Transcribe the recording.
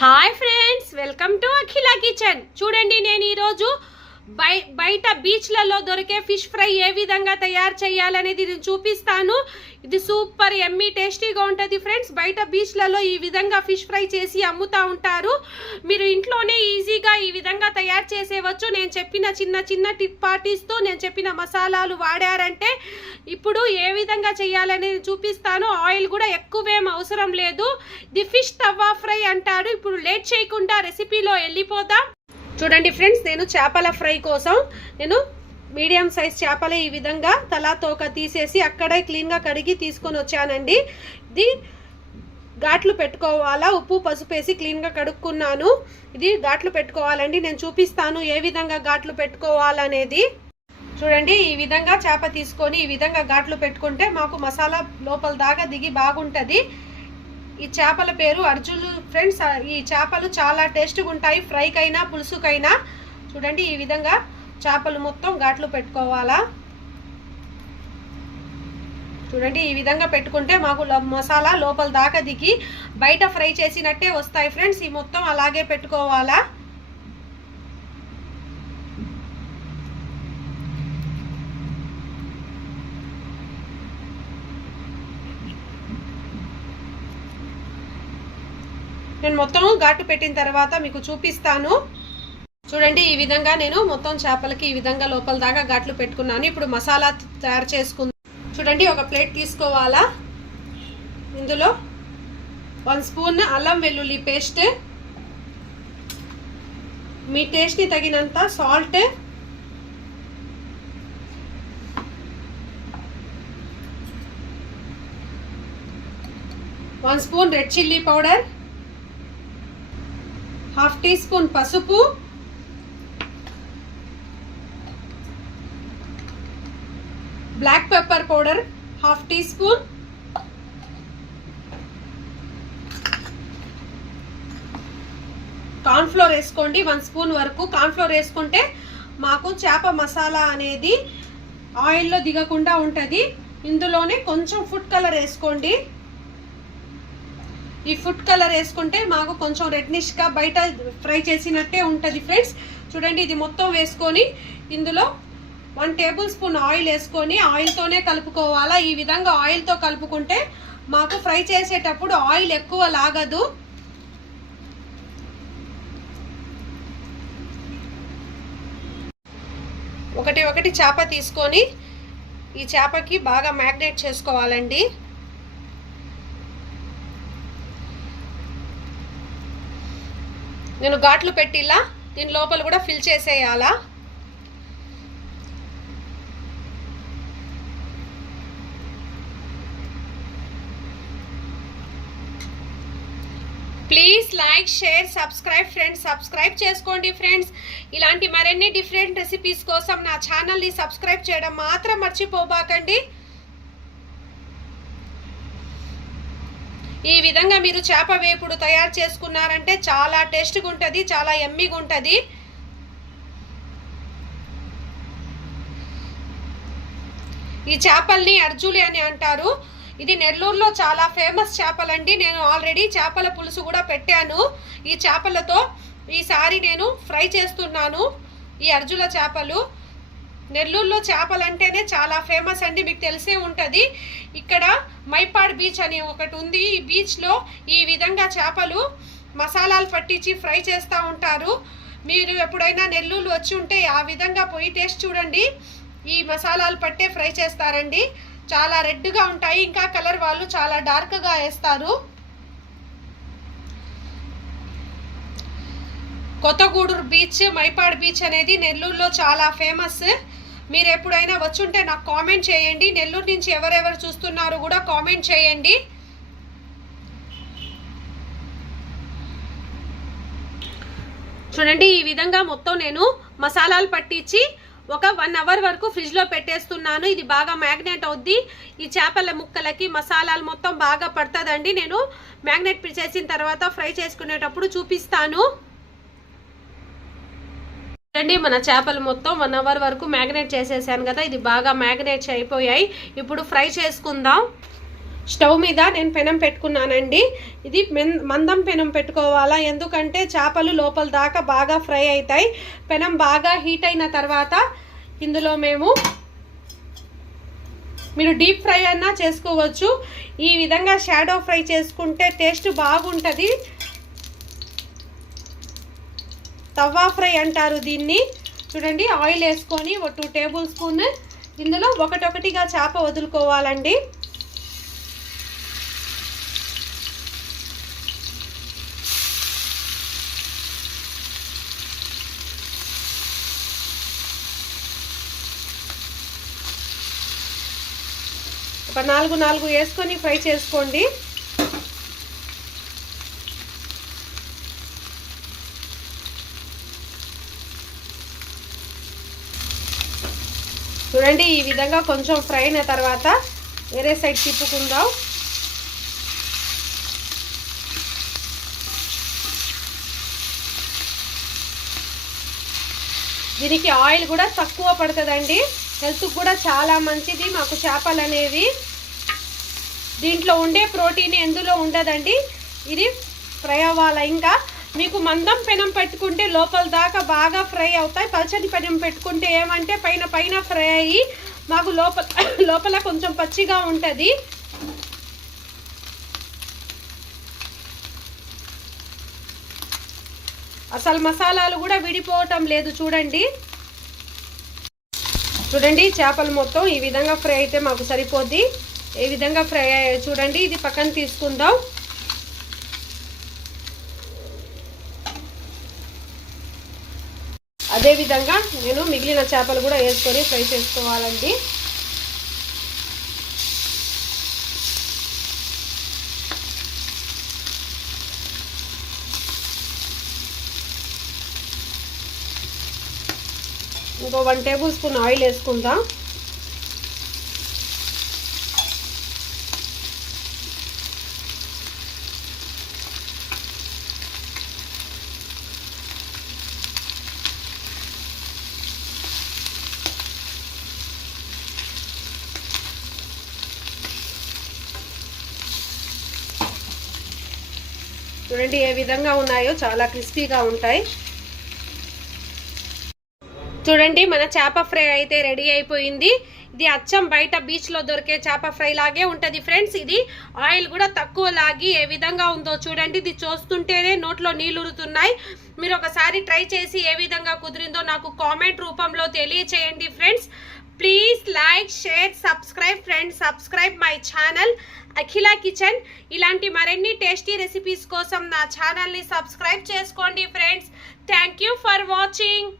Hi friends, welcome to Akhila kitchen. చూడండి, నేను ఈరోజు బయట బీచ్లలో దొరికే ఫిష్ ఫ్రై ఏ విధంగా తయారు చేయాలనేది నేను చూపిస్తాను. ఇది సూపర్ ఎమ్మీ టేస్టీగా ఉంటుంది ఫ్రెండ్స్. బయట బీచ్లలో ఈ విధంగా ఫిష్ ఫ్రై చేసి అమ్ముతూ ఉంటారు. మీరు ఇంట్లోనే ఈజీగా ఈ విధంగా తయారు చేసేవచ్చు. నేను చెప్పిన చిన్న చిన్న టిప్ పాటిస్తూ నేను చెప్పిన మసాలాలు వాడారంటే ఇప్పుడు ఏ విధంగా చేయాలనేది చూపిస్తాను. ఆయిల్ కూడా ఎక్కువేం అవసరం లేదు. ది ఫిష్ తవా ఫ్రై అంటారు. ఇప్పుడు లేట్ చేయకుండా రెసిపీలో వెళ్ళిపోదాం. చూడండి ఫ్రెండ్స్, నేను చేపల ఫ్రై కోసం నేను మీడియం సైజ్ చేపలు ఈ విధంగా తలా తోక తీసేసి అక్కడే క్లీన్గా కడిగి తీసుకొని వచ్చానండి. ఇది ఘాట్లు పెట్టుకోవాలా, ఉప్పు పసుపు వేసి క్లీన్గా కడుక్కున్నాను. ఇది ఘాట్లు పెట్టుకోవాలండి. నేను చూపిస్తాను ఏ విధంగా ఘాట్లు పెట్టుకోవాలనేది. చూడండి, ఈ విధంగా చేప తీసుకొని ఈ విధంగా ఘాట్లు పెట్టుకుంటే మాకు మసాలా లోపల దాకా దిగి బాగుంటుంది. ఈ చేపల పేరు అర్జులు ఫ్రెండ్స్. ఈ చేపలు చాలా టేస్ట్గా ఉంటాయి, ఫ్రైకైనా పులుసుకైనా. చూడండి, ఈ విధంగా చేపలు మొత్తం ఘాట్లు పెట్టుకోవాలా. చూడండి, ఈ విధంగా పెట్టుకుంటే మాకు మసాలా లోపల దాకా దిగి బయట ఫ్రై చేసినట్టే వస్తాయి ఫ్రెండ్స్. ఈ మొత్తం అలాగే పెట్టుకోవాలా. నేను మొత్తం ఘాటు పెట్టిన తర్వాత మీకు చూపిస్తాను. చూడండి, ఈ విధంగా నేను మొత్తం చేపలకి ఈ విధంగా లోపల దాకా ఘాట్లు పెట్టుకున్నాను. ఇప్పుడు మసాలా తయారు చేసుకుందాం. చూడండి, ఒక ప్లేట్ తీసుకోవాలా. ఇందులో 1 స్పూన్ అల్లం వెల్లుల్లి పేస్ట్, మీ టేస్ట్ని తగినంత salt, one spoon red chilli powder, 1/2 teaspoon పసుపు, black pepper powder 1/2 teaspoon, cornflour వేసుకోండి 1 స్పూన్ వరకు. కార్న్ఫ్లోర్ వేసుకుంటే మాకు చేప మసాలా అనేది ఆయిల్లో దిగకుండా ఉంటుంది. ఇందులోనే కొంచెం ఫుడ్ కలర్ వేసుకోండి. ఈ ఫుడ్ కలర్ వేసుకుంటే మాకు కొంచెం రెడ్నిష్గా బయట ఫ్రై చేసినట్టే ఉంటుంది ఫ్రెండ్స్. చూడండి, ఇది మొత్తం వేసుకొని ఇందులో 1 టేబుల్ స్పూన్ ఆయిల్ వేసుకొని ఆయిల్తోనే కలుపుకోవాలా. ఈ విధంగా ఆయిల్తో కలుపుకుంటే మాకు ఫ్రై చేసేటప్పుడు ఆయిల్ ఎక్కువ లాగదు. ఒకటి చేప తీసుకొని ఈ చేపకి బాగా మ్యాగ్నేట్ చేసుకోవాలండి. నేను ఘాట్లు పెట్టిలా దీని లోపల కూడా ఫిల్ చేసేయాలా. Please like, share, subscribe friends. Subscribe చేసుకోండి ఫ్రెండ్స్. ఇలాంటి మరిన్ని డిఫరెంట్ రెసిపీస్ కోసం నా ఛానల్ని సబ్స్క్రైబ్ చేయడం మాత్రం మర్చిపోబాకండి. ఈ విధంగా మీరు చేప వేపుడు తయారు చేసుకున్నారంటే చాలా టేస్ట్గా ఉంటుంది, చాలా యమ్మీగా ఉంటుంది. ఈ చేపల్ని అర్జులి అని అంటారు. ఇది నెల్లూరులో చాలా ఫేమస్ చేపలండి. నేను ఆల్రెడీ చేపల పులుసు కూడా పెట్టాను. ఈ చేపలతో ఈసారి నేను ఫ్రై చేస్తున్నాను. ఈ అర్జుల చేపలు నెల్లూరులో చేపలంటేనే చాలా ఫేమస్ అండి, మీకు తెలిసే ఉంటుంది. ఇక్కడ మైపాడ్ బీచ్ అని ఒకటి ఉంది. ఈ బీచ్లో ఈ విధంగా చేపలు మసాలాలు పట్టించి ఫ్రై చేస్తూ ఉంటారు. మీరు ఎప్పుడైనా నెల్లూరు వచ్చి ఉంటే ఆ విధంగా పోయి టేస్ట్ చూడండి. ఈ మసాలాలు పట్టే ఫ్రై చేస్తారండి. చాలా రెడ్గా ఉంటాయి, ఇంకా కలర్ వాళ్ళు చాలా డార్క్గా వేస్తారు. కొత్తగూడూరు బీచ్, మైపాడ్ బీచ్ అనేది నెల్లూరులో చాలా ఫేమస్. మీరు ఎప్పుడైనా వచ్చుంటే నాకు కామెంట్ చేయండి. నెల్లూరు నుంచి ఎవరెవరు చూస్తున్నారు కూడా కామెంట్ చేయండి. చూడండి, ఈ విధంగా మొత్తం నేను మసాలాలు పట్టించి ఒక 1 అవర్ వరకు ఫ్రిడ్జ్లో పెట్టేస్తున్నాను. ఇది బాగా మ్యాగ్నేట్ అవుద్ది. ఈ చేపల ముక్కలకి మసాలాలు మొత్తం బాగా పడుతుందండి. నేను మ్యాగ్నేట్ చేసిన తర్వాత ఫ్రై చేసుకునేటప్పుడు చూపిస్తాను. చూడండి, మన చేపలు మొత్తం 1 అవర్ వరకు మ్యాగ్నేట్ చేసేసాను కదా. ఇది బాగా మ్యాగ్నేట్ అయిపోయాయి. ఇప్పుడు ఫ్రై చేసుకుందాం. స్టవ్ మీద నేను పెనం పెట్టుకున్నానండి. ఇది మందం పెనం పెట్టుకోవాలా, ఎందుకంటే చేపలు లోపల దాకా బాగా ఫ్రై అవుతాయి. పెనం బాగా హీట్ అయిన తర్వాత ఇందులో మీరు డీప్ ఫ్రై అన్నా చేసుకోవచ్చు. ఈ విధంగా షాడో ఫ్రై చేసుకుంటే టేస్ట్ బాగుంటుంది. తవా ఫ్రై అంటారు దీన్ని. చూడండి, ఆయిల్ వేసుకొని 2 టేబుల్ స్పూన్ ఇందులో ఒకటొకటిగా చేప వదులుకోవాలండి. ఒక 4 వేసుకొని ఫ్రై చేసుకోండి. చూడండి, ఈ విధంగా కొంచెం ఫ్రై అయిన తర్వాత వేరే సైడ్ తిప్పుకుందాం. దీనికి ఆయిల్ కూడా తక్కువ పడుతుందండి. హెల్త్ కూడా చాలా మంచిది. మాకు చేపలు అనేవి దీంట్లో ఉండే ప్రోటీన్ ఎందులో ఉండదండి. ఇది ఫ్రై అవ్వాలి. ఇంకా మీకు మందం పెనం పెట్టుకుంటే లోపల దాకా బాగా ఫ్రై అవుతాయి. పల్చని పెనం పెట్టుకుంటే ఏమంటే పైన ఫ్రై అయ్యి మాకు లోపల కొంచెం పచ్చిగా ఉంటుంది. అసలు మసాలాలు కూడా విడిపోవటం లేదు. చూడండి చేపలు మొత్తం ఈ విధంగా ఫ్రై అయితే మాకు సరిపోద్ది. ఏ విధంగా ఫ్రై అయ్యాయి చూడండి. ఇది పక్కన తీసుకుందాం. అదే విధంగా నేను మిగిలిన చేపలు కూడా వేసుకొని ఫ్రై చేసుకోవాలండి. ఇంకో 1 టేబుల్ స్పూన్ ఆయిల్ వేసుకుందాం. చూడండి ఏ విధంగా ఉన్నాయో, చాలా క్రిస్పీగా ఉంటాయి. చూడండి, మన చేప ఫ్రై అయితే రెడీ అయిపోయింది. ఇది అచ్చం బయట బీచ్లో దొరికే చేప ఫ్రై లాగే ఉంటుంది ఫ్రెండ్స్. ఇది ఆయిల్ కూడా తక్కువ లాగి ఏ విధంగా ఉందో చూడండి. ఇది చూస్తుంటేనే నోట్లో నీళ్ళు ఉరుతున్నాయి. మీరు ఒకసారి ట్రై చేసి ఏ విధంగా కుదిరిందో నాకు కామెంట్ రూపంలో తెలియచేయండి friends. Please like, share, subscribe friends. Subscribe my channel Akhila kitchen. ఇలాంటి మరిన్ని టేస్టీ రెసిపీస్ కోసం నా ఛానల్ని సబ్స్క్రైబ్ చేసుకోండి friends. Thank you for watching.